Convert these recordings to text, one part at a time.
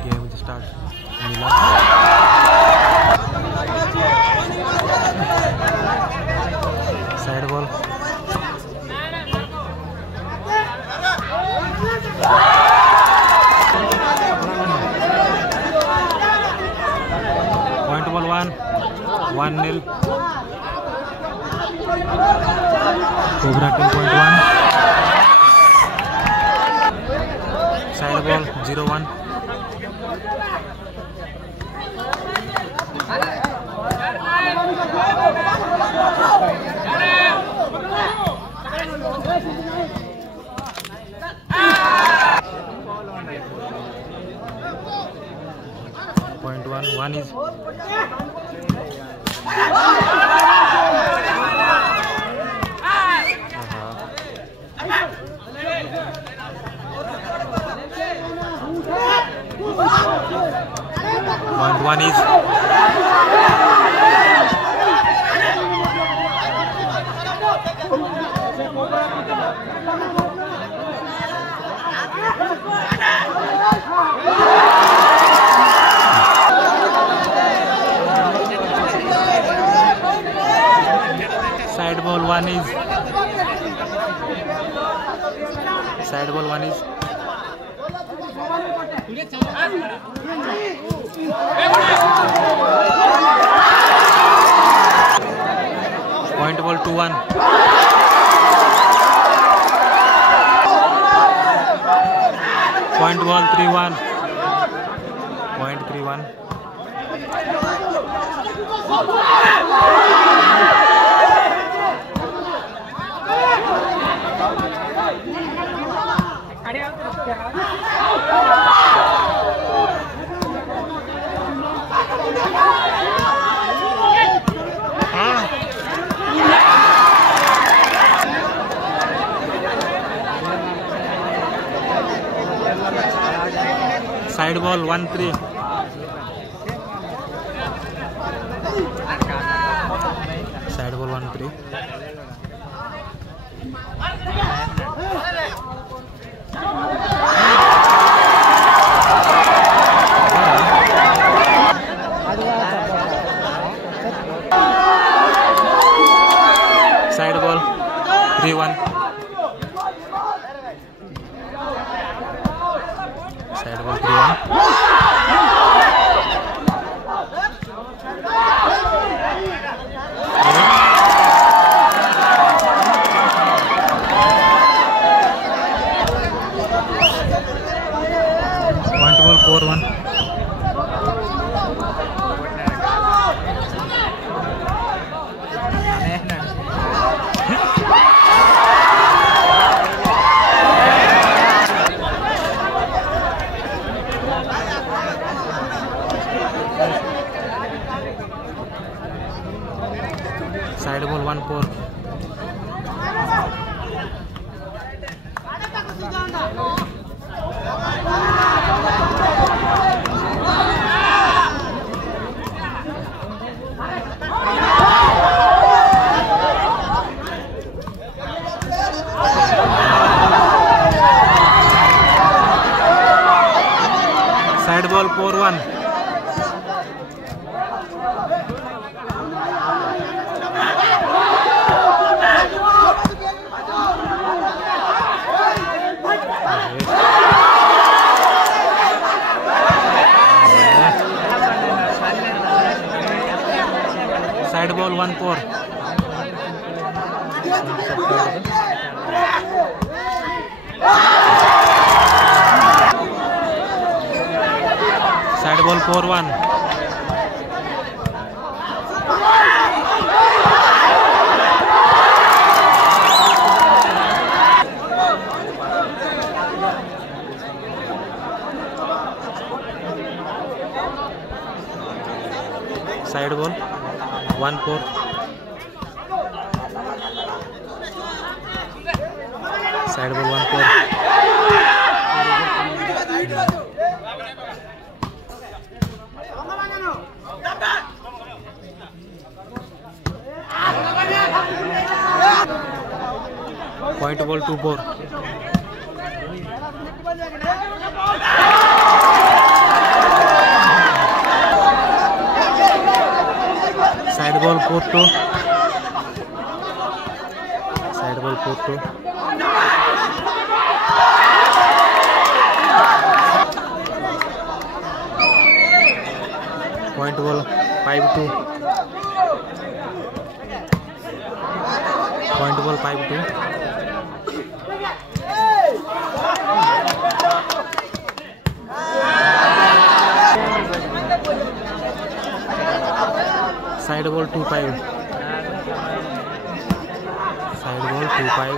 Game will start. Side ball. Point ball 1-1-0. Cobra 10.1. Side ball 0-1. Point 1 is point 1 is side ball 1 is side ball 1 is point ball 2-1. Point ball 3-1. Point 3-1. Side ball 1-3. Side ball 1-3. Side ball 3-1. Side ball 3-1. Point ball 4-1. Side ball 1-4. Side ball 4-1. Side ball 1-4. Side ball 4-1. Side ball 1-4. Side ball 1-4. Point ball 2-4. Side ball 4-2. Side ball 4-2. Point ball 5-2. Point ball 5-2. Side ball 2-5. Side ball 2-5.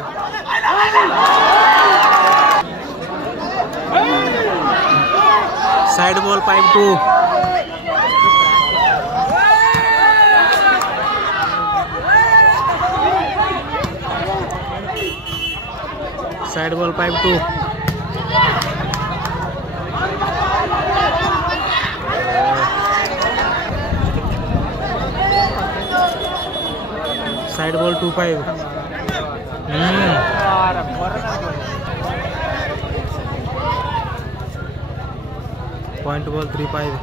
Side ball 5-2. Side ball 5-2. Side ball 2-5. Point ball 3-5.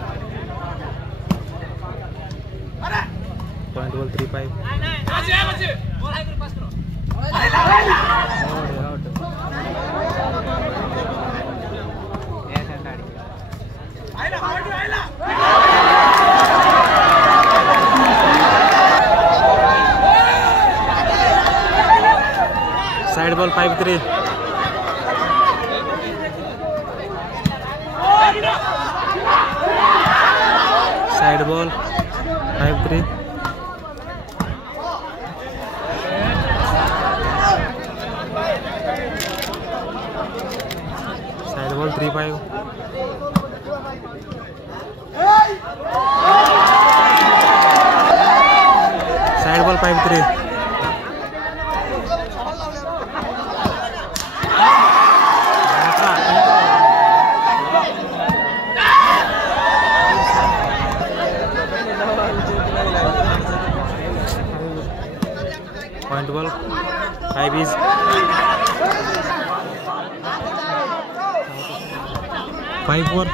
Point ball 3-5. Side ball 5-3. Side ball 5-3. Side ball 3-5. Side ball 5-3. Point ball 5 is 5-4.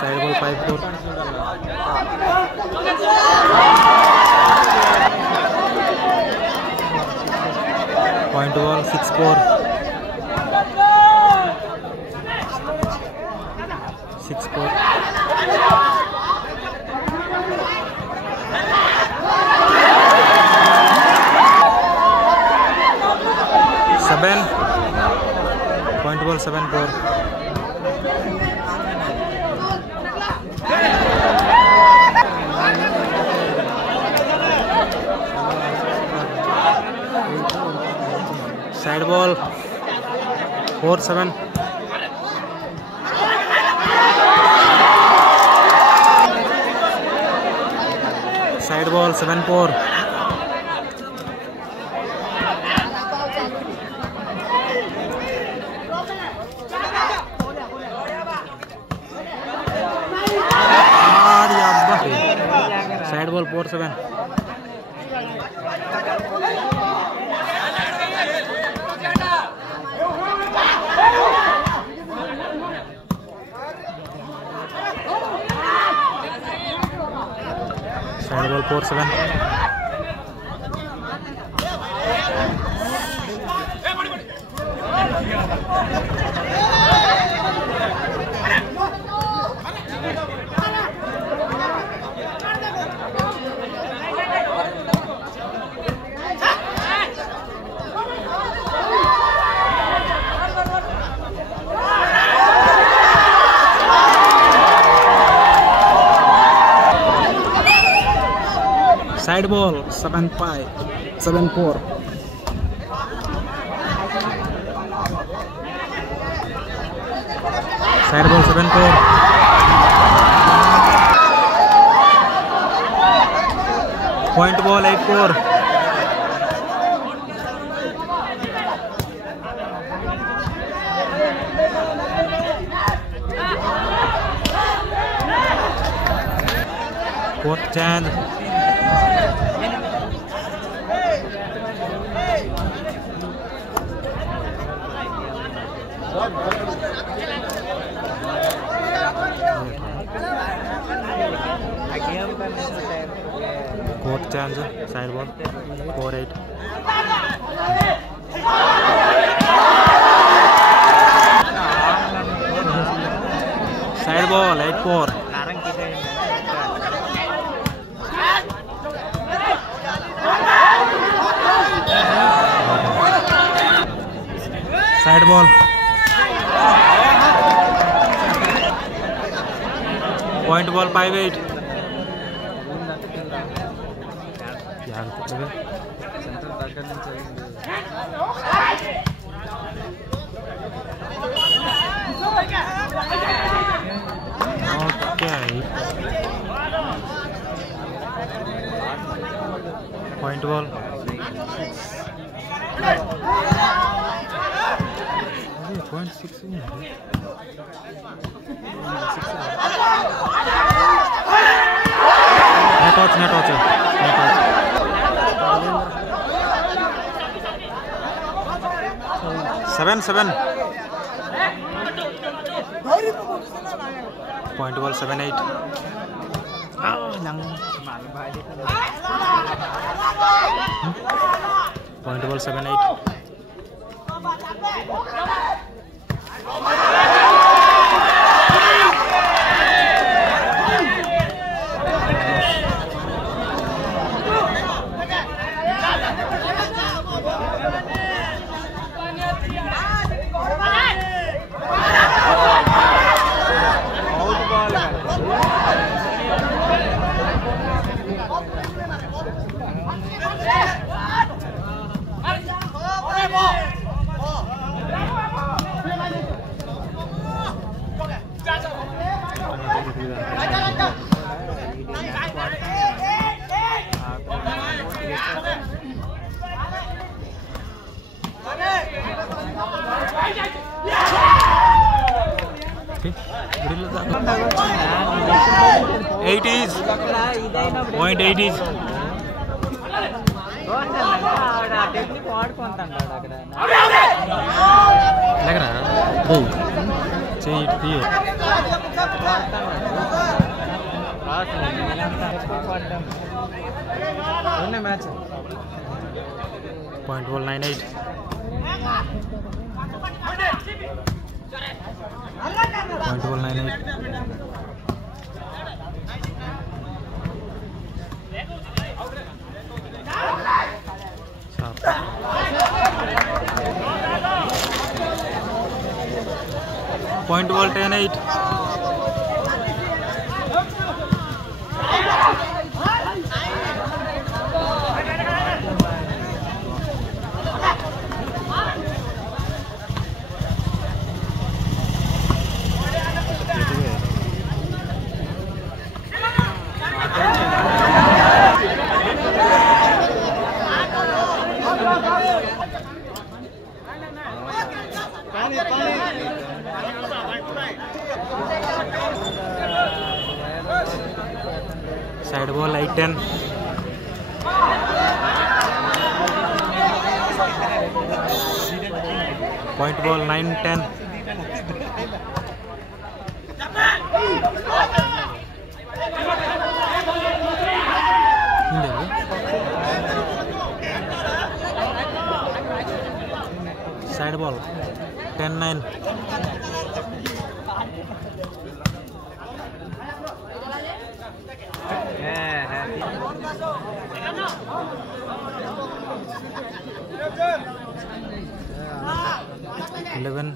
Side ball 5-4. Point ball 6-4. 6-4. Point ball 7-4. Side ball 4-7. Side ball 7-4. Side ball 4-7. Side ball 4-7. Side ball 7-5, 7-4. Side ball 7-4. Point ball 8-4. Fourth chance. Fourth chance, side ball, 4-8. Side ball, 8-4. Side ball. Point ball 5-8. Okay. Point ball. Point 6. Net out. 7-7. Point ball 7-8. Point ball 7-8. Eighties. Point 80s. Point ball 9-8. Point ball 9-8. Point ball 10-8. Side ball 8-10. Point ball 9-10. Side ball 10-9. Eleven.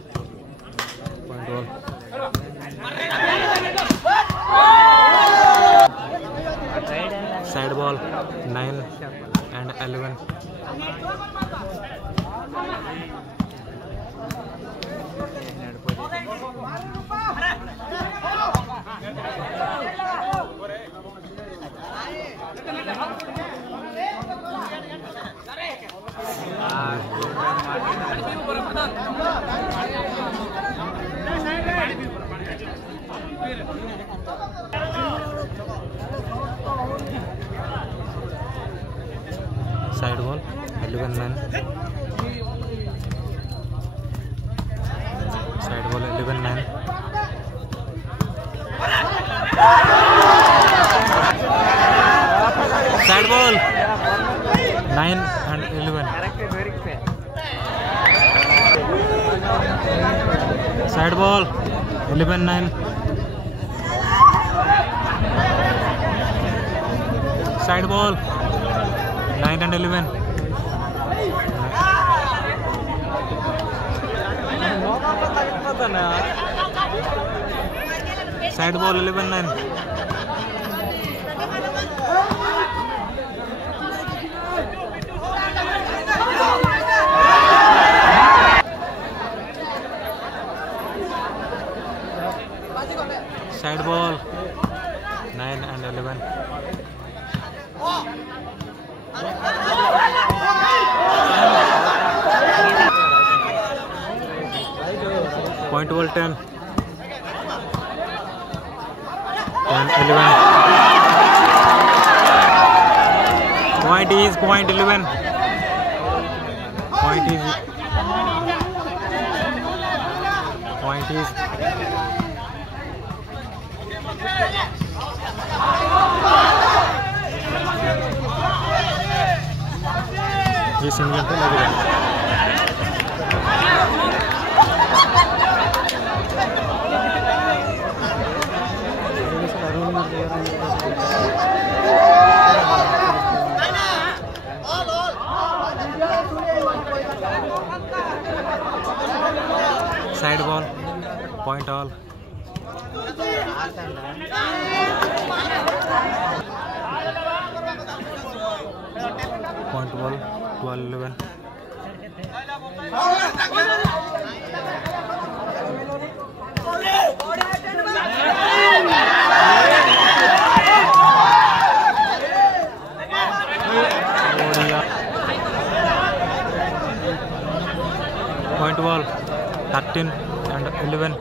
Point ball. Side ball 9 and 11. Side ball, 11 men. Side ball, 11 men. Side ball, 9 and 11. Side ball, 11-9. Side ball, 9 and 11. Side ball, 11-9. Side ball, 9 and 11. Point ball, 10. Point 11. Point is point 11. Point is. ये single पे लग रहा है। Side ball, point all. Point ball, 12-11. Point ball, 13 and 11.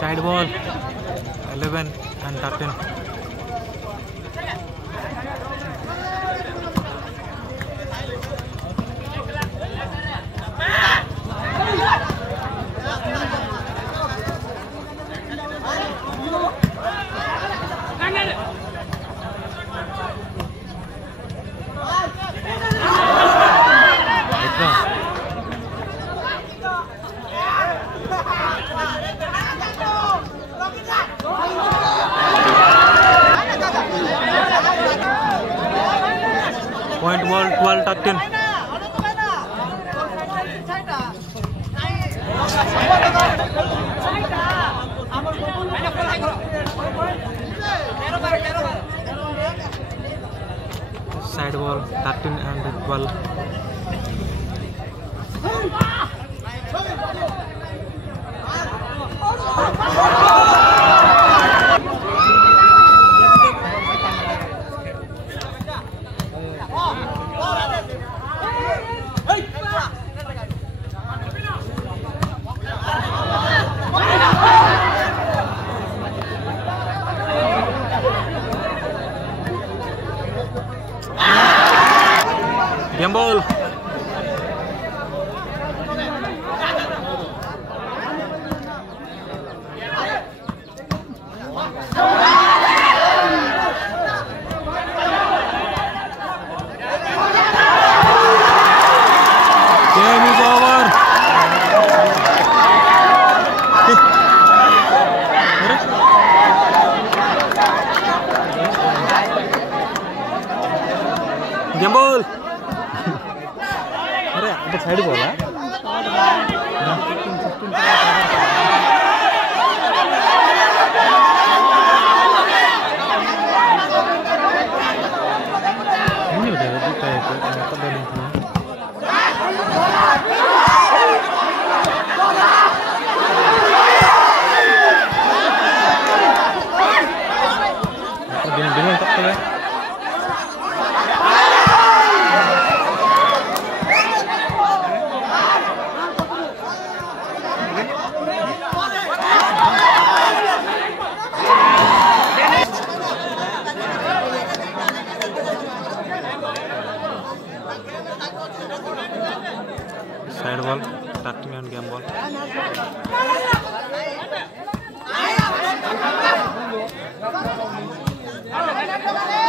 Side ball, 11 and 13. Point ball, 12-13. Side ball, 13 and 12. Game ball. Game is over. Game ball. अरे आता side ball है नहीं होता है दिखता है तो बैलेंस में Hãy subscribe cho kênh Ghiền Mì Gõ để không bỏ lỡ